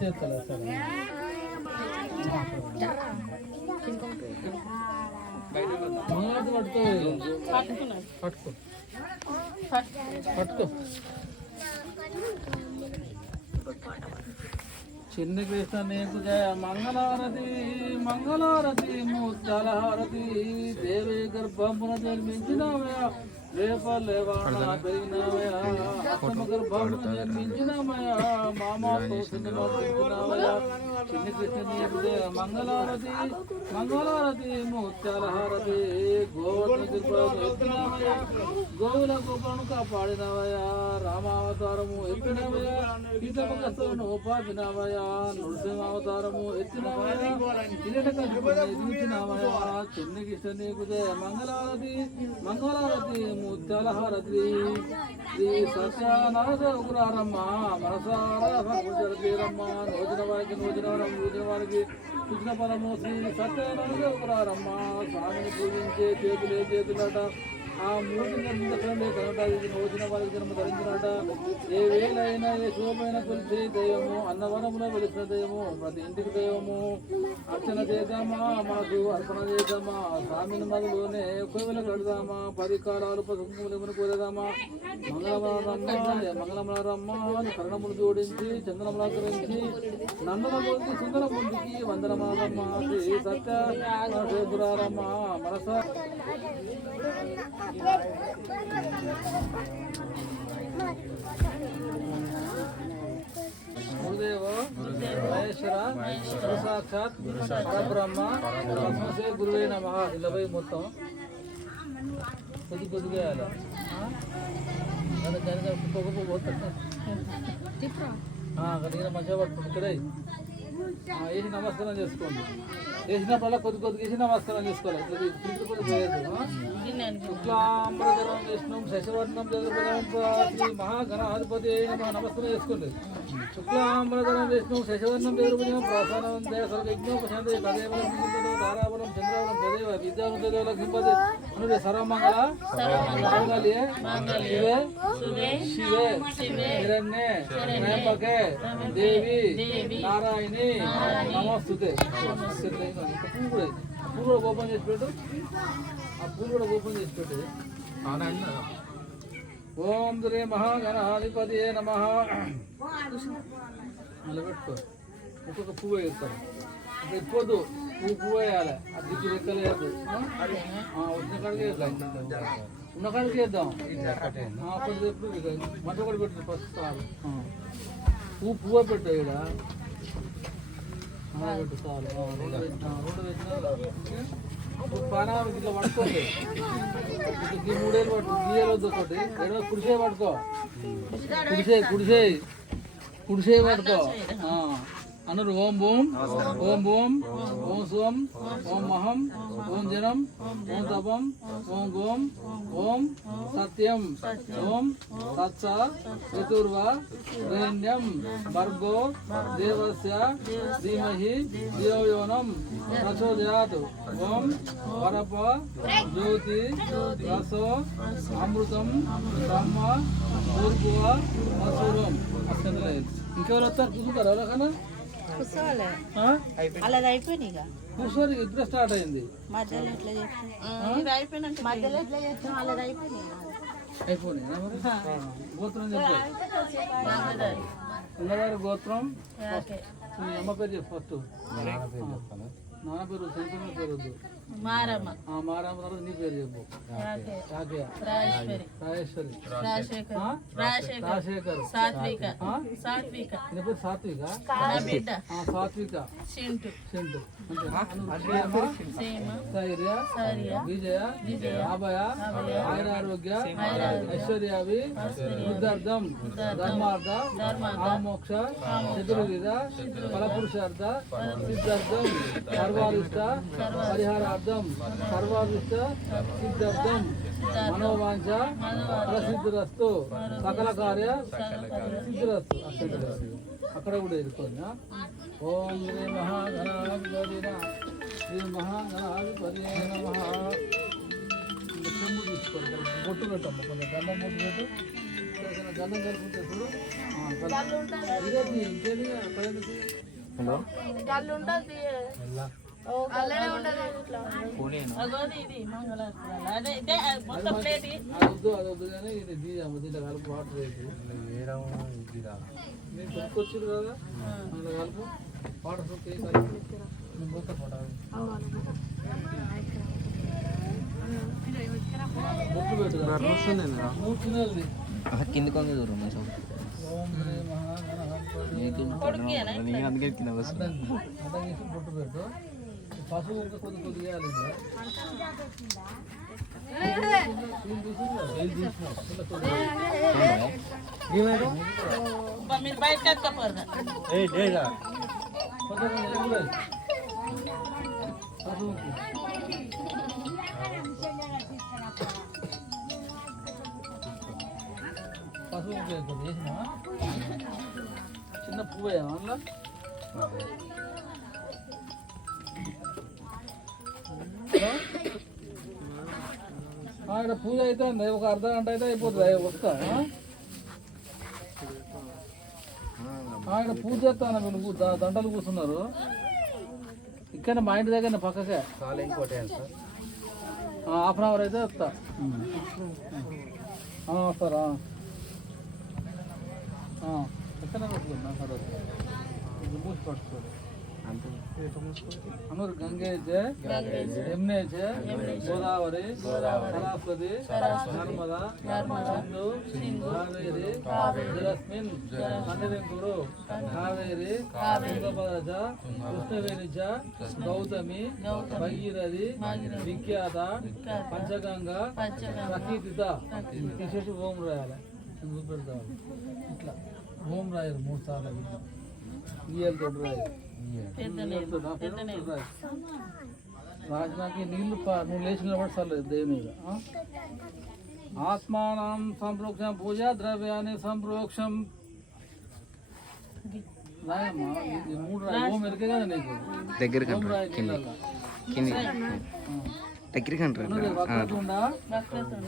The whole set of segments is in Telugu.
చేస్తాను సరే పట్టుకో పట్టుకో చిన్న కృష్ణ నీకు జయ మంగళారతి మంగళారతి ముత్యాల హారతి దేవి గర్భమున జన్మించినవయా రేపలేవాడ పెరిగినవయా అత్తమ గర్భమున జన్మించినవయా మామతో సినిమావయా చిన్న కృష్ణ నీకు జయ మంగళారతి మంగళారతి ముత్యాల హారతి గోవర్ధనవయా గోవుల గోపను కాపాడినవయా రామావతారము ఎత్తినవయా సీతమగస్తను పాపినవయా నృసింహావతారము ఎత్తినవయా ఎదిరించినవయా చిన్న కృష్ణ నీకు జయ మంగళారతి మంగళారతి ముత్యాల హారతి శ్రీ సత్యనారాయణ ఉగ్రారమ్మ మనసారమ్మ నోచిన వారికి నూచిన వారికి కృష్ణ పరము శ్రీ సత్యనారాయణ ఉగ్రారమ్మ స్వామిని పూజించే చేతులే చేతులట ఆ మూడు జన్మలే కనుక ఇది నోచిన వారికి జన్మ ధరించినట ఏ వేలైనా ఏ శుభమైన కొలిచే దైవము అన్నవనములో వెలిసిన దైవము ప్రతి ఇంటికి దైవము అర్చన చేద్దామా మాకు అర్పణ చేద్దామా స్వామిని మదిలోనే కోవెల కడదామా 10 కాలాలు పసుపుములను కోరేదామా మంగళమరమ్మ కరణములు జోడించి చంద్రములకరించి నందనమూర్తి సుందరమూర్తికి వందనమాదమ్మ శ్రీ సత్యనారాయణ మనస గురుదేవ మహేశ్వర సాక్షాత్ పరబ్రహ్మ తస్మై గురువే నమః ఇళ్ళపై మొత్తం కొద్దిగా నేను మంచిగా పట్టుకుంటు ఇక్కడే వేసి నమస్కారం చేసుకోండి వేసినప్పుడల్లా కొద్దిగా వేసి నమస్కారం చేసుకోవాలి శుక్లాంబరం విష్ణుం శశివర్ణం శ్రీ మహాగణాధిపతి నమస్కారం చేసుకోండి శుక్లాంబరం విష్ణుం శశివర్ణం ప్రసాదం దేశజ్ఞోపశాంతి తదేవలం ధారావలం చంద్రవలం తదేవ విద్యావలం లక్ష్మీపతి అనుడే సర్వమంగళ మాంగళ్యే శివే శివే హిరణ్యే త్రయంబకే దేవి నారాయణి నమస్తుతే పూలు కూడా ఓపెన్ చేసి పెట్టు ఆ పూలు కూడా ఓపెన్ చేసి పెట్టు ఓం శ్రీ మహాగణాధిపతి నమః నిలబెట్టుకో ఒక్కొక్క పువ్వు వేస్తారు ఇప్పొద్దు పువ్వు వేయాలి ఆ దిక్కు లెక్కలేదు వచ్చిన కాడికి వేద్దాం ఉన్న కాడికి వేద్దాం కొద్దిగా మంట కూడా పెట్టు ఫస్ట్ పువ్వు పెట్టు ఇక్కడ పెట్టు చాలు రోడ్డు పానా ఇట్లా పట్టుకోండి ఈ 3 ఏళ్ళు పట్టు గీయలు వద్దు ఒకటి ఏడో కుడిసే పట్టుకో కుడిసే పట్టుకో అనురు ఓం భూం ఓం భూం ఓం స్వం ఓం మహం ఓం జనం ఓం తపం ఓం గోం ఓం సత్యం ఓం తత్స చతుర్వ రేణ్యం భర్గో దేవస్య ధీమహి ధియో యోనం ప్రచోదయాత్ ఓం వరప జ్యోతి రసో అమృతం బ్రహ్మ భూర్భువ అసురం ఇంకెవరు వస్తారు చూసుకుంటారు ఎవరికన్నా కూర్చోని ఇప్పుడే స్టార్ట్ అయింది అయిపోయినాయి గోత్రం చెప్పారు ఉన్నవారి గోత్రం అమ్మ పేరు చెప్పు ఫస్ట్ నాన్న పేరు శంకర పేరు వద్దు మారమ్మ తర్వాత నీ పేరు చెప్పు రాజేశ్వరి రాజశేఖర్ సాత్విక నీ పేరు సాత్విక సింటు ధైర్య విజయ అభయ ఆయురారోగ్య ఐశ్వర్యావి బుద్ధార్థం ధర్మార్థ మోక్ష చతుర్విధ ఫలపురుషార్థ సిద్ధార్థం సర్వారిష్ట పరిహారార్థం సర్వాభిష్ట సిద్ధార్థం మనోవాంఛ ప్రసిద్ధిరస్తు సకల కార్య సిద్ధిరస్తు అక్కడ కూడా ఎదుర్కొన్నా ఓం శ్రీ మహాగణాధిపతి నమః చెంబు తీసుకోండి బొట్టు పెట్టమ్మ కొంచెం గంధం బొట్టు పెట్టు గంధం కలుపుకుంటే చూడు ఇంకేది అక్కడ హలో అదొద్దు కానీ ఇది దీంట్లో కలుపు వాటర్ వేసి నేను కొట్టుకొచ్చారు కదా అందులో కలుపు వాటర్ సొక్కి కలిపి నేను పోతా బొట్టు పెట్టు మూడు చిన్నది కింది కొంగ దూరం అందుకే కింద అడ్డంకి బొట్టు పెట్టు పసుపు కొద్ది కొద్దిగా పసుపు చేసినా చిన్న పువ్వు అందులో ఇక్కడ పూజ అయితే ఒక అర్ధ గంట అయితే అయిపోతుంది వస్తా ఇక్కడ పూజ చేస్తాను వీళ్ళు దండలు కూర్చున్నారు ఇక్కడ మా ఇంటి దగ్గర పక్కకే హాఫ్ అన్ అవర్ అయితే వస్తా వస్తారా ఎక్కడ పెట్టుకున్నా మూసి పట్టుకోవాలి అనూరు గంగే యమునే గోదావరి సరస్వతి నర్మదా సింధు జలస్మిన్ సన్నిధింకురు కావేరి తుంగభద్ర కృష్ణవేణి గౌతమి భగీరథి విఖ్యాత పంచగంగా ప్రకీర్తిత తీసేసి ఓం రాయాలి పెడతాం ఇట్లా ఓం రాయాలి 3 సార్లు తోటి రాయాలి రాజనాకి నీళ్లు నువ్వు లేచిన కూడా సర్లేదు దేవుని మీద ఆత్మానం సంప్రోక్షం పూజా ద్రవ్యాన్ని సంప్రోక్షం మూడు రాయి ఓం ఎరికే కదా నీకు వక్రతుండ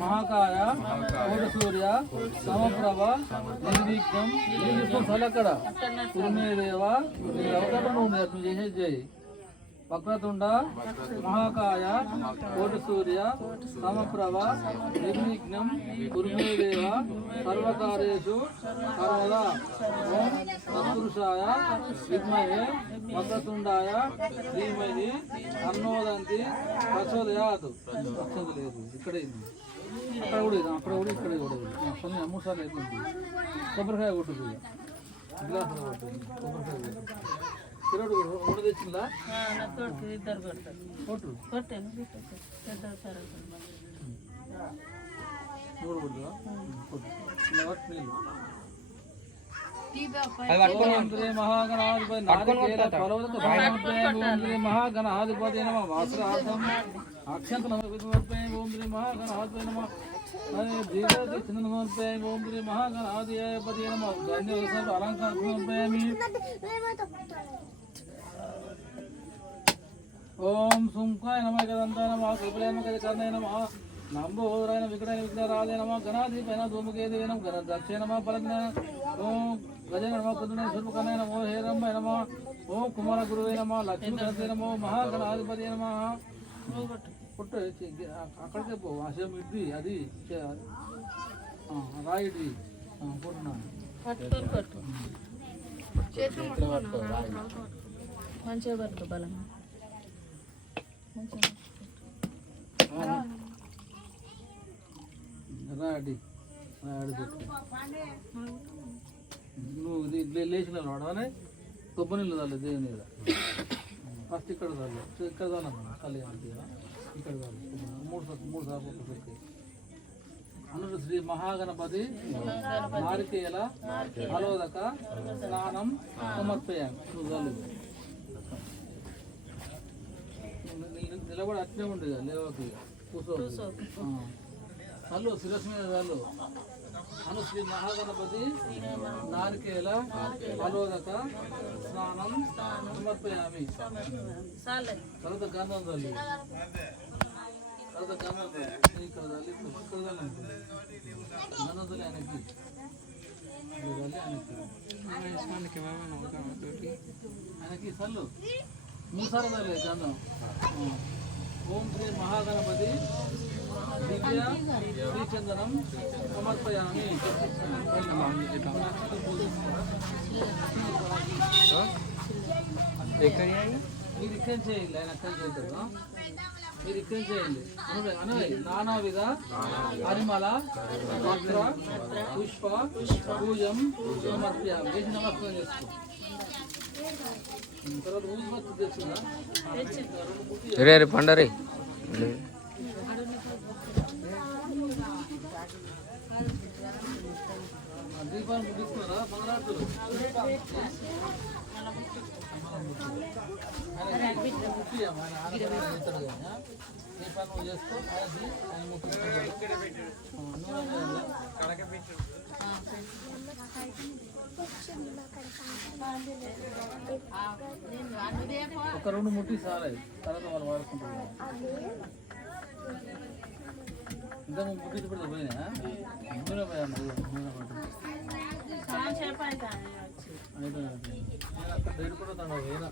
మహాకాయ కోట సూర్య సమప్రభ నిర్విఘ్నం సలక్కడ కురుమేదేవ నువ్వు చేసేది చేయి వక్రతుండ మహాకాయ కోట సూర్య సమప్రభ నిర్విఘ్నం కురుమేదేవ సర్వకార్యేషు సర్వదా ఓం తత్పురుషాయ విద్మహే వక్రతుండాయ ధీమహి తన్నోదంతి ప్రచోదయాత్ పచ్చది లేదు ఇక్కడే అక్కడ కూడా అక్కడ కూడా ఇక్కడ కూడా 3 సార్లు అయిపోయింది కొబ్బరికాయ కొట్టుతుంది గ్లాసులో కొట్టుంది కొబ్బరికాయ కిరోడు రెండు తెచ్చిందా కొట్టు మూడు కొట్టుదా కొట్టు మహాగణాధిపతి నమ వాసరార్థం అక్షంత ఓం శ్రీ మహాగణాధిపతి నమ సమర్పయామి ఓం శ్రీ మహాగణాధిపతి నమ ధన్యవాదాలు అలంకారం సమర్పయామి ఓం సుంకాయ నమ గదంతాయ నమ కపిలాయ నమ కర్ణాయ నమ నంబోదరాయన వికటాయ విఘ్నరాజాయ నమ గణాధిపైన ధూమకేతువే నమ గణ దక్షిణ నమ పలజ్ఞాన ఓం గజాయ నమ కుదునే సర్వకర్ణాయ నమో హేరంబాయ నమ ఓం కుమార గురువే నమ లక్ష్మీ గణపతి నమో మహాగణాధిపతి నమ పుట్టు అక్కడికే పో అశం ఇడ్డి అది రాయిడ్డి పుట్టిన మంచిగా పట్టుకో బలం రాడి నువ్వు లేచిన వాడవనే కొబ్బరి నీళ్ళు చాలు దేవుని మీద ఫస్ట్ ఇక్కడ చాలు ఇక్కడ చాలమ్మా కళ్యాణ్ ఇక్కడ చాలు 3 సార్లు అనుడు శ్రీ మహాగణపతి నారికేల అలోదక స్నానం సమర్పయామి నువ్వు చాలు నిలబడి అట్నే ఉండేది లేవకి కూర్చో హలో శిరస్ మీద చాలు అను శ్రీ మహాగణపతి నారికేల అలోదక స్నానం సమర్పయామి తర్వాత గంధం తల్లి తర్వాత గంధం తల్లి ఇక్కడ తల్లి గంధం తల్లి ఆయనకి ఆయనకి సల్లు మూసారం గంధం. ఓం శ్రీ మహాగణపతి దివ్య శ్రీచందనం సమర్పయామి. మీరు ఇక్కడ చేయండి, ఆయన అక్కడ చేద్దాం. మీరు ఇక్కడ చేయండి. నానావిధ పరిమళ పత్ర పుష్ప పూజం సమర్ప్యామి. వేసి నమస్కారం చేసుకో. తర్వాత ఊజ్మత్తు తెచ్చిందా? రే పండరే దీపాన్ని ముగిస్తున్నారా? మంగళార్తులు దీపాన్ని నువ్వు చేసుకో. ఆయన ఒక రెండు ముట్టి సారాయి తర్వాత వాళ్ళు వాడుకుంటున్నారు. ఇంకా నువ్వు ముట్టించి పెడితే పోయినా నూనె పోయా నూనె అక్కడ డైరీ కూడా తన పోయినా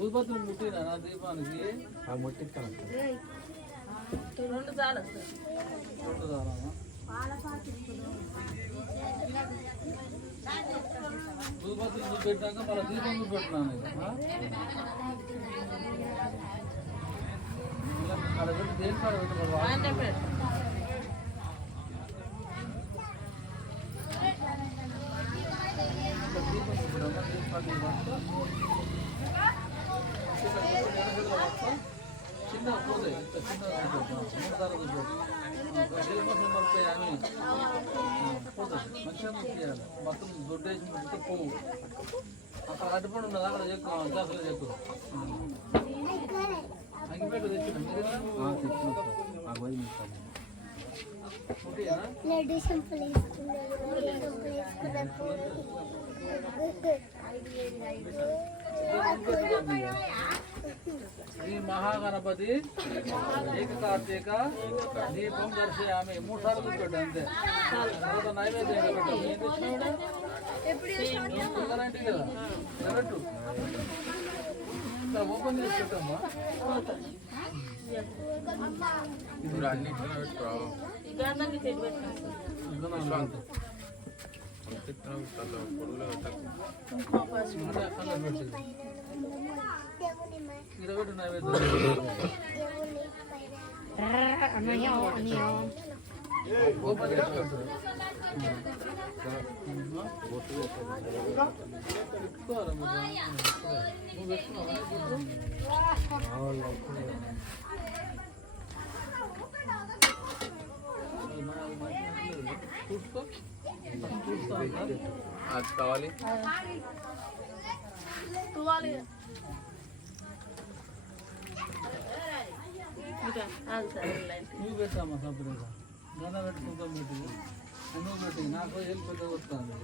ఊదిపత్రులు ముట్టినా నా దీపానికి ముట్టిస్తాను. రెండు చాలు. రెండు దారామా? ఊదిపత్రులు పెట్టాక మన దీపం పెట్టినాను. అక్కడ పెట్టి దేని కాడ పెట్టాలి? చిన్న పోతే చిన్న సమర్పయామి. మంచిగా ముట్టియాలి. మొత్తం దొడ్డేసి ముట్టితే పోవు. అక్కడ అడ్డుపడి ఉన్నది, అక్కడ చెక్కు గ్లాసులో చెక్కు. అంగిపెట్టు తెచ్చిన శ్రీ మహాగణపతి ఏక కార్తీక దీపం దర్శయామి. 3 సార్లు పెట్టు అంతే. తర్వాత నైవేద్యం పెట్టు. పిల్లలంటే కదా పెట్టు. ఓపెన్ చేసి పెట్టమ్మా. ఇరవై నైవేద్యం ఓపెన్ చేసి పెట్టు. నువ్వు పెట్టుకున్నావా? చూసుకో అది కావాలి. నువ్వు పెట్టామా సపరేట్గా గంధ పెట్టుకుంటాం. పెట్టి నువ్వు పెట్టి నాకు హెల్ప్ పెద్ద వస్తాను.